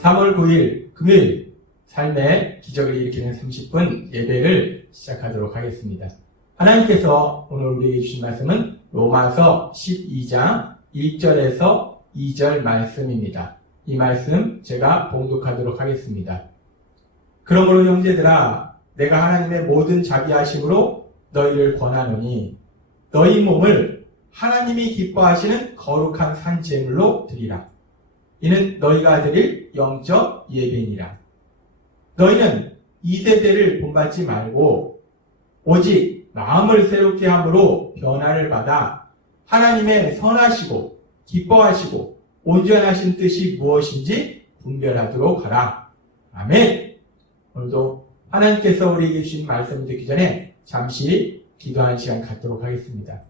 3월 9일 금요일 삶의 기적을 일으키는 30분 예배를 시작하도록 하겠습니다. 하나님께서 오늘 우리에게 주신 말씀은 로마서 12장 1절에서 2절 말씀입니다. 이 말씀 제가 봉독하도록 하겠습니다. 그러므로 형제들아, 내가 하나님의 모든 자비하심으로 너희를 권하노니 너희 몸을 하나님이 기뻐하시는 거룩한 산 제물로 드리라. 이는 너희가 드릴 영적 예배니라. 너희는 이 세대를 본받지 말고 오직 마음을 새롭게 함으로 변화를 받아 하나님의 선하시고 기뻐하시고 온전하신 뜻이 무엇인지 분별하도록 하라. 아멘. 오늘도 하나님께서 우리에게 주신 말씀을 듣기 전에 잠시 기도하는 시간 갖도록 하겠습니다.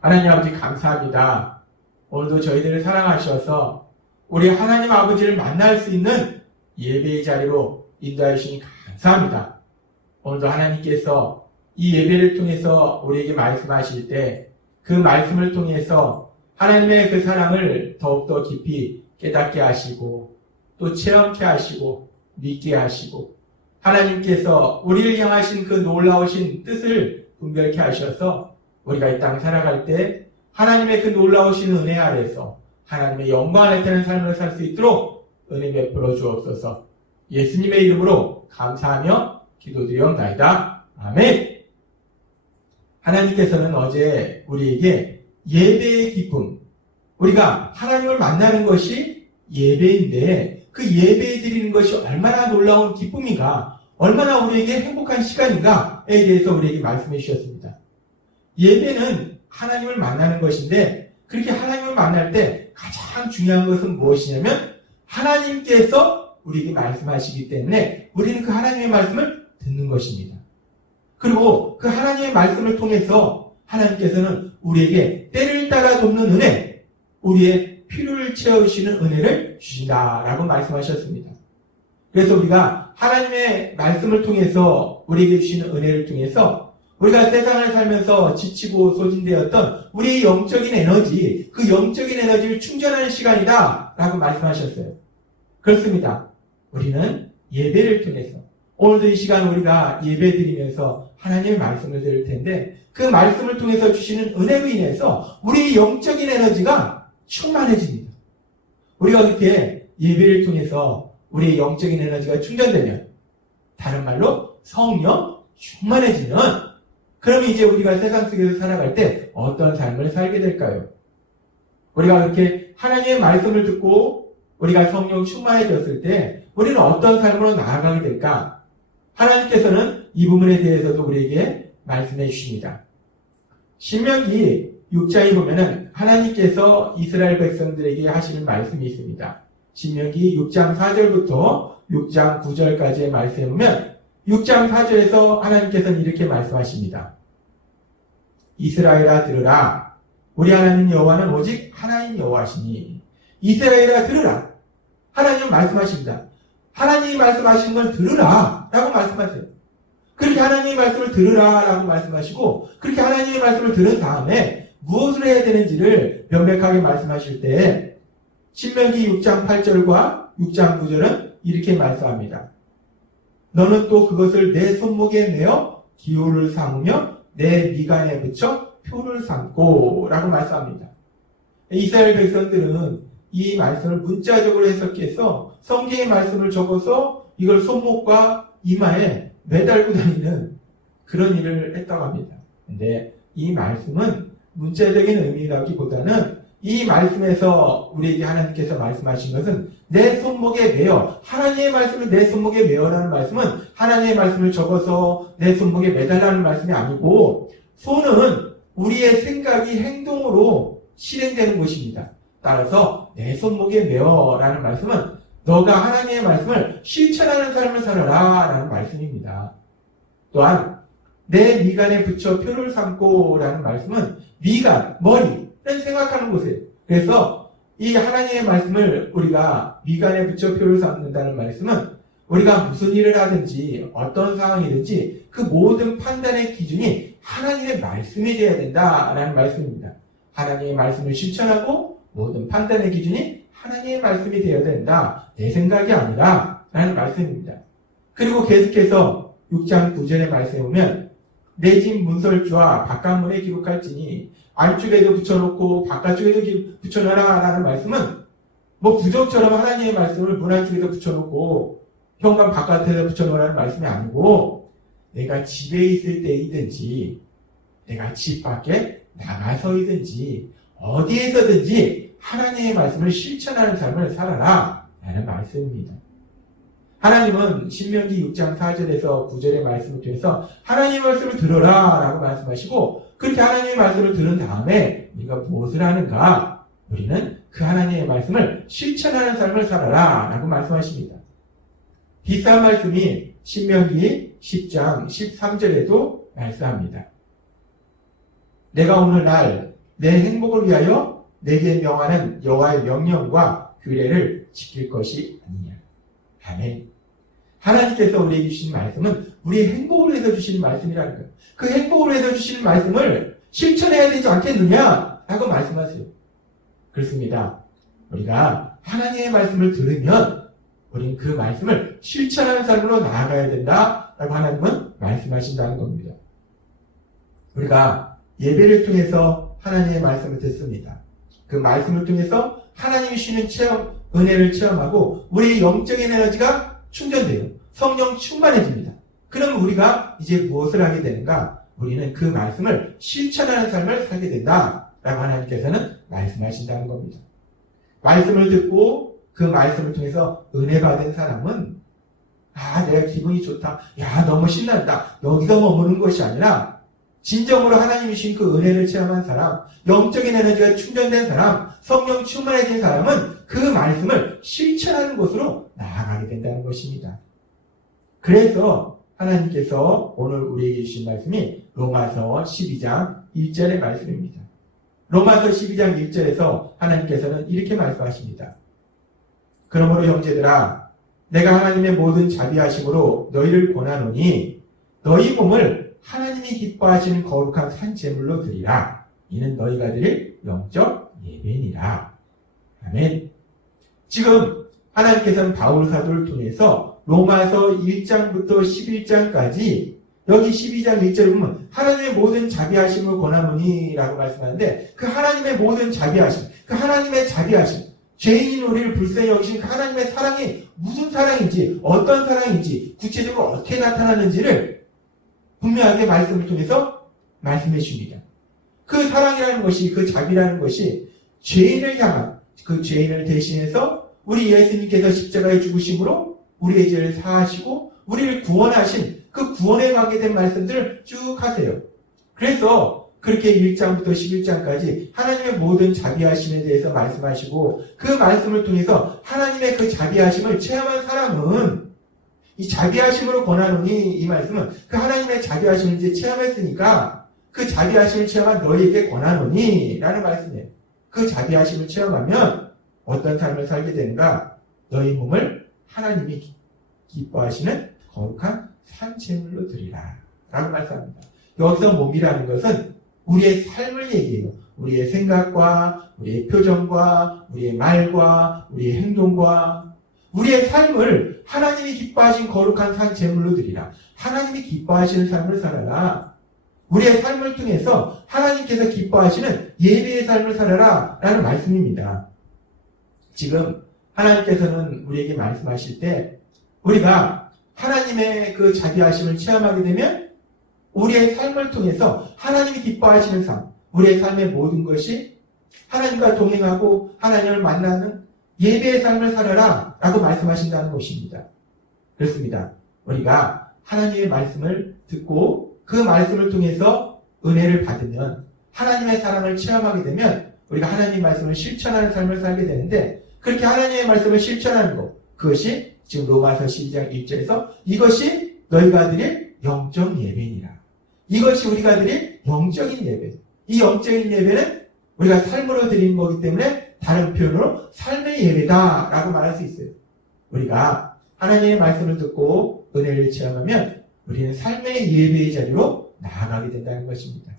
하나님 아버지 감사합니다. 오늘도 저희들을 사랑하셔서 우리 하나님 아버지를 만날 수 있는 예배의 자리로 인도해 주시니 감사합니다. 오늘도 하나님께서 이 예배를 통해서 우리에게 말씀하실 때 그 말씀을 통해서 하나님의 그 사랑을 더욱더 깊이 깨닫게 하시고 또 체험케 하시고 믿게 하시고 하나님께서 우리를 향하신 그 놀라우신 뜻을 분별케 하셔서 우리가 이 땅 살아갈 때 하나님의 그 놀라우신 은혜 아래서 하나님의 영광 안에 드는 삶을 살 수 있도록 은혜 베풀어 주옵소서. 예수님의 이름으로 감사하며 기도드리옵나이다. 아멘. 하나님께서는 어제 우리에게 예배의 기쁨, 우리가 하나님을 만나는 것이 예배인데 그 예배 드리는 것이 얼마나 놀라운 기쁨인가, 얼마나 우리에게 행복한 시간인가에 대해서 우리에게 말씀해 주셨습니다. 예배는 하나님을 만나는 것인데 그렇게 하나님을 만날 때 가장 중요한 것은 무엇이냐면 하나님께서 우리에게 말씀하시기 때문에 우리는 그 하나님의 말씀을 듣는 것입니다. 그리고 그 하나님의 말씀을 통해서 하나님께서는 우리에게 때를 따라 돕는 은혜, 우리의 필요를 채우시는 은혜를 주신다라고 말씀하셨습니다. 그래서 우리가 하나님의 말씀을 통해서 우리에게 주시는 은혜를 통해서 우리가 세상을 살면서 지치고 소진되었던 우리의 영적인 에너지, 그 영적인 에너지를 충전하는 시간이다 라고 말씀하셨어요. 그렇습니다. 우리는 예배를 통해서 오늘도 이 시간 우리가 예배 드리면서 하나님의 말씀을 들을 텐데 그 말씀을 통해서 주시는 은혜로 인해서 우리의 영적인 에너지가 충만해집니다. 우리가 그렇게 예배를 통해서 우리의 영적인 에너지가 충전되면, 다른 말로 성령 충만해지면, 그러면 이제 우리가 세상 속에서 살아갈 때 어떤 삶을 살게 될까요? 우리가 그렇게 하나님의 말씀을 듣고 우리가 성령 충만해졌을 때 우리는 어떤 삶으로 나아가게 될까? 하나님께서는 이 부분에 대해서도 우리에게 말씀해 주십니다. 신명기 6장에 보면은 하나님께서 이스라엘 백성들에게 하시는 말씀이 있습니다. 신명기 6장 4절부터 6장 9절까지의 말씀에 보면 6장 4절에서 하나님께서는 이렇게 말씀하십니다. 이스라엘아 들으라. 우리 하나님 여호와는 오직 하나님 여호와시니. 이스라엘아 들으라. 하나님은 말씀하십니다. 하나님이 말씀하신 걸 들으라 라고 말씀하세요. 그렇게 하나님의 말씀을 들으라 라고 말씀하시고 그렇게 하나님의 말씀을 들은 다음에 무엇을 해야 되는지를 명백하게 말씀하실 때 신명기 6장 8절과 6장 9절은 이렇게 말씀합니다. 너는 또 그것을 내 손목에 메어 기호를 삼으며 내 미간에 붙여 표를 삼고 라고 말씀합니다. 이스라엘 백성들은 이 말씀을 문자적으로 해석해서 성경의 말씀을 적어서 이걸 손목과 이마에 매달고 다니는 그런 일을 했다고 합니다. 근데 이 말씀은 문자적인 의미라기보다는 이 말씀에서 우리에게 하나님께서 말씀하신 것은 내 손목에 메어, 하나님의 말씀을 내 손목에 메어라는 말씀은 하나님의 말씀을 적어서 내 손목에 매달라는 말씀이 아니고 손은 우리의 생각이 행동으로 실행되는 것입니다. 따라서 내 손목에 메어라는 말씀은 너가 하나님의 말씀을 실천하는 삶을 살아라 라는 말씀입니다. 또한 내 미간에 붙여 표를 삼고 라는 말씀은 미간, 머리를 생각하는 곳이에요. 그래서 이 하나님의 말씀을 우리가 미간에 붙여 표를 삼는다는 말씀은 우리가 무슨 일을 하든지 어떤 상황이든지 그 모든 판단의 기준이 하나님의 말씀이 되어야 된다라는 말씀입니다. 하나님의 말씀을 실천하고 모든 판단의 기준이 하나님의 말씀이 되어야 된다. 내 생각이 아니라 라는 말씀입니다. 그리고 계속해서 6장 9절의 말씀에 보면 내 집 문설주와 바깥문에 기록할지니 안쪽에도 붙여놓고 바깥쪽에도 붙여놔라 라는 말씀은 뭐 부적처럼 하나님의 말씀을 문 안쪽에도 붙여놓고 현관 바깥에도 붙여놓으라는 말씀이 아니고 내가 집에 있을 때이든지 내가 집 밖에 나가서이든지 어디에서든지 하나님의 말씀을 실천하는 삶을 살아라 라는 말씀입니다. 하나님은 신명기 6장 4절에서 9절의 말씀을 통해서 하나님의 말씀을 들어라 라고 말씀하시고 그렇게 하나님의 말씀을 들은 다음에 우리가 무엇을 하는가? 우리는 그 하나님의 말씀을 실천하는 삶을 살아라 라고 말씀하십니다. 비슷한 말씀이 신명기 10장 13절에도 말씀합니다. 내가 오늘날 내 행복을 위하여 내게 명하는 여호와의 명령과 규례를 지킬 것이 아니냐. 아멘. 하나님께서 우리에게 주신 말씀은 우리의 행복을 위해서 주시는 말씀이라는 거예요. 그 행복을 위해서 주시는 말씀을 실천해야 되지 않겠느냐? 라고 말씀하세요. 그렇습니다. 우리가 하나님의 말씀을 들으면 우리는 그 말씀을 실천하는 삶으로 나아가야 된다. 라고 하나님은 말씀하신다는 겁니다. 우리가 예배를 통해서 하나님의 말씀을 듣습니다. 그 말씀을 통해서 하나님이 주시는 은혜를 체험하고 우리의 영적인 에너지가 충전돼요. 성령 충만해집니다. 그럼 우리가 이제 무엇을 하게 되는가? 우리는 그 말씀을 실천하는 삶을 살게 된다. 라고 하나님께서는 말씀하신다는 겁니다. 말씀을 듣고 그 말씀을 통해서 은혜 받은 사람은 내가 기분이 좋다. 너무 신난다. 여기서 머무는 것이 아니라 진정으로 하나님이 주신 그 은혜를 체험한 사람, 영적인 에너지가 충전된 사람, 성령 충만해진 사람은 그 말씀을 실천하는 곳으로 나아가게 된다는 것입니다. 그래서 하나님께서 오늘 우리에게 주신 말씀이 로마서 12장 1절의 말씀입니다. 로마서 12장 1절에서 하나님께서는 이렇게 말씀하십니다. 그러므로 형제들아 내가 하나님의 모든 자비하심으로 너희를 권하노니 너희 몸을 하나님이 기뻐하시는 거룩한 산 제물로 드리라. 이는 너희가 드릴 영적 예배니라. 아멘. 지금 하나님께서는 바울 사도를 통해서 로마서 1장부터 11장까지 여기 12장 1절에 보면 하나님의 모든 자비하심을 권하노니 라고 말씀하는데 그 하나님의 모든 자비하심, 그 하나님의 자비하심, 죄인인 우리를 불쌍히 여기신 그 하나님의 사랑이 무슨 사랑인지 어떤 사랑인지 구체적으로 어떻게 나타나는지를 분명하게 말씀을 통해서 말씀해 주십니다. 그 사랑이라는 것이 그 자비라는 것이 죄인을 향한 그 죄인을 대신해서 우리 예수님께서 십자가에 죽으심으로 우리의 죄를 사하시고 우리를 구원하신 그 구원에 관계된 말씀들을 쭉 하세요. 그래서 그렇게 1장부터 11장까지 하나님의 모든 자비하심에 대해서 말씀하시고 그 말씀을 통해서 하나님의 그 자비하심을 체험한 사람은 이 자비하심으로 권하노니 이 말씀은 그 하나님의 자비하심을 이제 체험했으니까 그 자비하심을 체험한 너희에게 권하노니 라는 말씀이에요. 그 자비하심을 체험하면 어떤 삶을 살게 되는가? 너희 몸을 하나님이 기뻐하시는 거룩한 산 제물로 드리라 라고 말씀합니다. 여기서 몸이라는 것은 우리의 삶을 얘기해요. 우리의 생각과 우리의 표정과 우리의 말과 우리의 행동과 우리의 삶을 하나님이 기뻐하신 거룩한 산 제물로 드리라. 하나님이 기뻐하시는 삶을 살아라. 우리의 삶을 통해서 하나님께서 기뻐하시는 예배의 삶을 살아라 라는 말씀입니다. 지금 하나님께서는 우리에게 말씀하실 때 우리가 하나님의 그 자비하심을 체험하게 되면 우리의 삶을 통해서 하나님이 기뻐하시는 삶, 우리의 삶의 모든 것이 하나님과 동행하고 하나님을 만나는 예배의 삶을 살아라 라고 말씀하신다는 것입니다. 그렇습니다. 우리가 하나님의 말씀을 듣고 그 말씀을 통해서 은혜를 받으면 하나님의 사랑을 체험하게 되면 우리가 하나님의 말씀을 실천하는 삶을 살게 되는데 그렇게 하나님의 말씀을 실천하는 것, 그것이 지금 로마서 12장 1절에서 이것이 너희가 드릴 영적 예배니라. 이것이 우리가 드릴 영적인 예배. 이 영적인 예배는 우리가 삶으로 드리는 거기 때문에 다른 표현으로 삶의 예배다라고 말할 수 있어요. 우리가 하나님의 말씀을 듣고 은혜를 체험하면 우리는 삶의 예배의 자리로 나아가게 된다는 것입니다.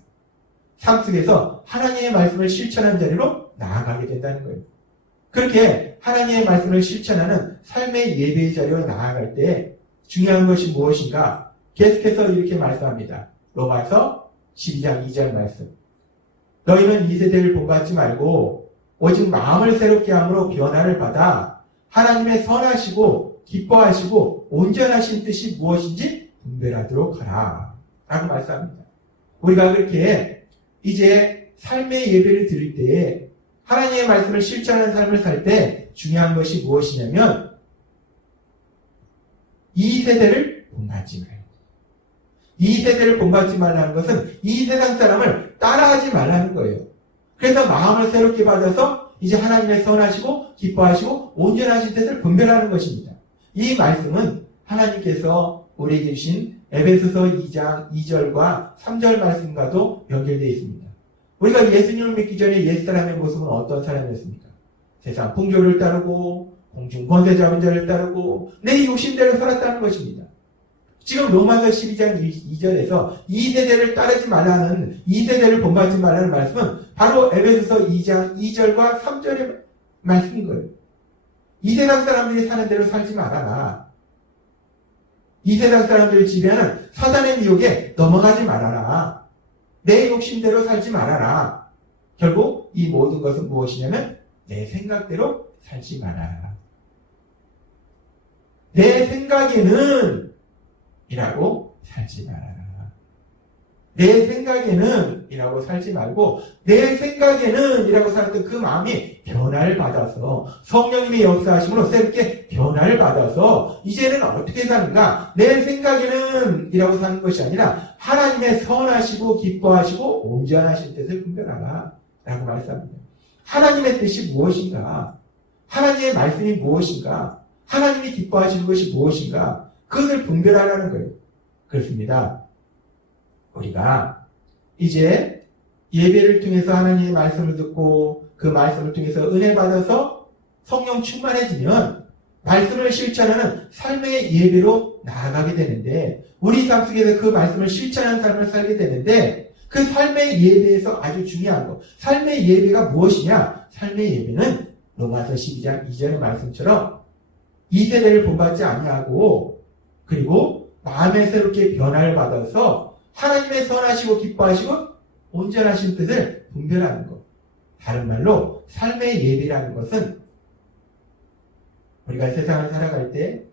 삶 속에서 하나님의 말씀을 실천하는 자리로 나아가게 된다는 거예요. 그렇게 하나님의 말씀을 실천하는 삶의 예배의 자리로 나아갈 때 중요한 것이 무엇인가? 계속해서 이렇게 말씀합니다. 로마서 12장 2절 말씀. 너희는 이 세대를 본받지 말고 오직 마음을 새롭게 함으로 변화를 받아 하나님의 선하시고 기뻐하시고 온전하신 뜻이 무엇인지 분별하도록 하라. 라고 말씀합니다. 우리가 그렇게 이제 삶의 예배를 드릴 때에 하나님의 말씀을 실천하는 삶을 살 때 중요한 것이 무엇이냐면 이 세대를 본받지 말고, 이 세대를 본받지 말라는 것은 이 세상 사람을 따라하지 말라는 거예요. 그래서 마음을 새롭게 받아서 이제 하나님의 선하시고 기뻐하시고 온전하신 뜻을 분별하는 것입니다. 이 말씀은 하나님께서 우리에게 주신 에베소서 2장 2절과 3절 말씀과도 연결되어 있습니다. 우리가 예수님을 믿기 전에 옛사람의 모습은 어떤 사람이었습니까? 세상 풍조를 따르고 공중 권세 잡은 자를 따르고 내 욕심대로 살았다는 것입니다. 지금 로마서 12장 2절에서 이 세대를 따르지 말라는, 이 세대를 본받지 말라는 말씀은 바로 에베소서 2장 2절과 3절의 말씀인 거예요. 이 세상 사람들이 사는 대로 살지 말아라. 이 세상 사람들을 지배하는 사단의 미혹에 넘어가지 말아라. 내 욕심대로 살지 말아라. 결국 이 모든 것은 무엇이냐면 내 생각대로 살지 말아라. 내 생각에는 이라고 살지 말아라. 내 생각에는 이라고 살지 말고 내 생각에는 이라고 살았던 그 마음이 변화를 받아서 성령님의 역사하심으로 새롭게 변화를 받아서 이제는 어떻게 사는가? 내 생각에는 이라고 사는 것이 아니라 하나님의 선하시고 기뻐하시고 온전하신 뜻을 분별하라 라고 말씀합니다. 하나님의 뜻이 무엇인가? 하나님의 말씀이 무엇인가? 하나님이 기뻐하시는 것이 무엇인가? 그것을 분별하라는 거예요. 그렇습니다. 우리가 이제 예배를 통해서 하나님의 말씀을 듣고 그 말씀을 통해서 은혜 받아서 성령 충만해지면 말씀을 실천하는 삶의 예배로 나아가게 되는데 우리 삶 속에서 그 말씀을 실천하는 삶을 살게 되는데 그 삶의 예배에서 아주 중요한 것, 삶의 예배가 무엇이냐? 삶의 예배는 로마서 12장 2절의 말씀처럼 이 세대를 본받지 아니하고 그리고 마음에 새롭게 변화를 받아서 하나님의 선하시고 기뻐하시고 온전하신 뜻을 분별하는 것. 다른 말로 삶의 예배라는 것은 우리가 세상을 살아갈 때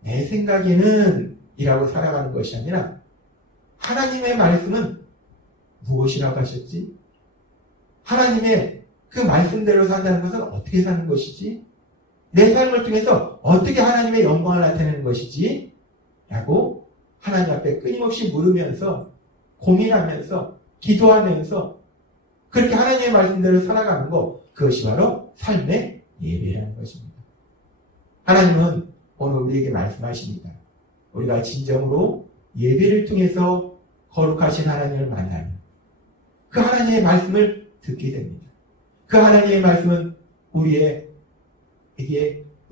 내 생각에는 이라고 살아가는 것이 아니라 하나님의 말씀은 무엇이라고 하셨지? 하나님의 그 말씀대로 산다는 것은 어떻게 사는 것이지? 내 삶을 통해서 어떻게 하나님의 영광을 나타내는 것이지? 라고 하나님 앞에 끊임없이 물으면서 고민하면서 기도하면서 그렇게 하나님의 말씀대로 살아가는 것, 그것이 바로 삶의 예배라는 것입니다. 하나님은 오늘 우리에게 말씀하십니다. 우리가 진정으로 예배를 통해서 거룩하신 하나님을 만나면 그 하나님의 말씀을 듣게 됩니다. 그 하나님의 말씀은 우리에게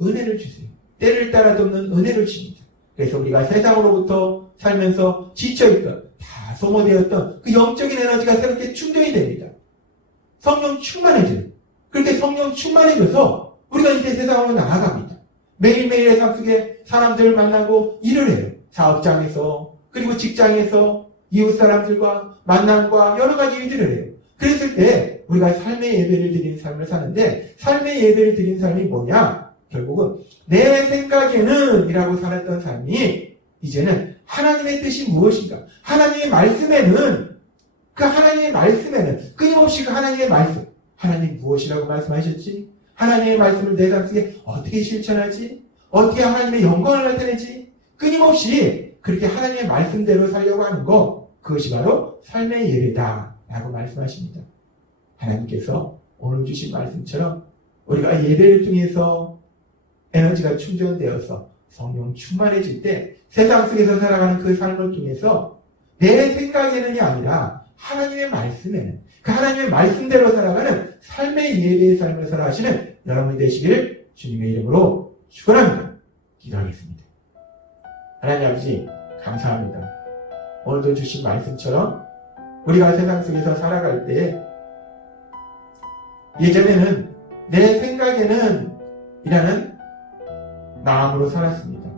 은혜를 주세요. 때를 따라 돕는 은혜를 줍니다. 그래서 우리가 세상으로부터 살면서 지쳐있던, 다 소모되었던 그 영적인 에너지가 새롭게 충전이 됩니다. 성령 충만해져요. 그렇게 성령 충만해져서 우리가 이제 세상으로 나아갑니다. 매일매일의 삶 속에 사람들을 만나고 일을 해요. 사업장에서, 그리고 직장에서, 이웃 사람들과 만남과 여러 가지 일들을 해요. 그랬을 때 우리가 삶의 예배를 드리는 삶을 사는데 삶의 예배를 드리는 삶이 뭐냐? 결국은 내 생각에는 이라고 살았던 삶이 이제는 하나님의 뜻이 무엇인가? 하나님의 말씀에는 그 하나님의 말씀에는 끊임없이 그 하나님의 말씀 하나님 무엇이라고 말씀하셨지? 하나님의 말씀을 내 삶 속에 어떻게 실천하지? 어떻게 하나님의 영광을 나타내지? 끊임없이 그렇게 하나님의 말씀대로 살려고 하는 것 그것이 바로 삶의 예배다 라고 말씀하십니다. 하나님께서 오늘 주신 말씀처럼 우리가 예배를 통해서 에너지가 충전되어서 성령 충만해질 때 세상 속에서 살아가는 그 삶을 통해서 내 생각에는이 아니라 하나님의 말씀에는 그 하나님의 말씀대로 살아가는 삶의 예배의 삶을 살아가시는 여러분이 되시기를 주님의 이름으로 축원합니다. 기도하겠습니다. 하나님 아버지 감사합니다. 오늘도 주신 말씀처럼 우리가 세상 속에서 살아갈 때 예전에는 내 생각에는 이라는 마음으로 살았습니다.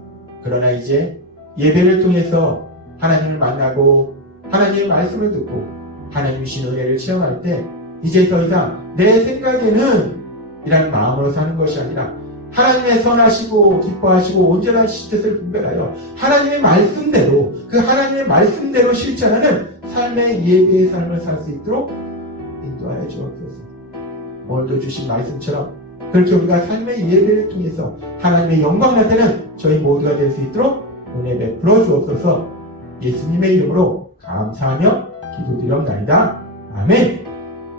그러나 이제 예배를 통해서 하나님을 만나고 하나님의 말씀을 듣고 하나님 주신 은혜를 체험할 때 이제 더 이상 내 생각에는 이라는 마음으로 사는 것이 아니라 하나님의 선하시고 기뻐하시고 온전한 뜻을 분별하여 하나님의 말씀대로 그 하나님의 말씀대로 실천하는 삶의 예배의 삶을 살 수 있도록 인도하여 주옵소서. 오늘도 주신 말씀처럼 그렇게 우리가 삶의 예배를 통해서 하나님의 영광 나타내는 저희 모두가 될 수 있도록 은혜 베풀어 주옵소서. 예수님의 이름으로 감사하며 기도드리옵나이다. 아멘.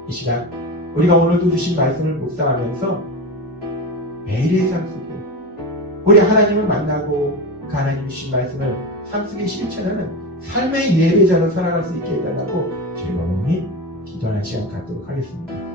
이 시간 우리가 오늘도 주신 말씀을 묵상하면서 매일의 삶 속에 우리 하나님을 만나고 그 하나님 주신 말씀을 삶 속에 실천하는 삶의 예배자로 살아갈 수 있게 해달라고 저희 어머니 기도하는 시간 갖도록 하겠습니다.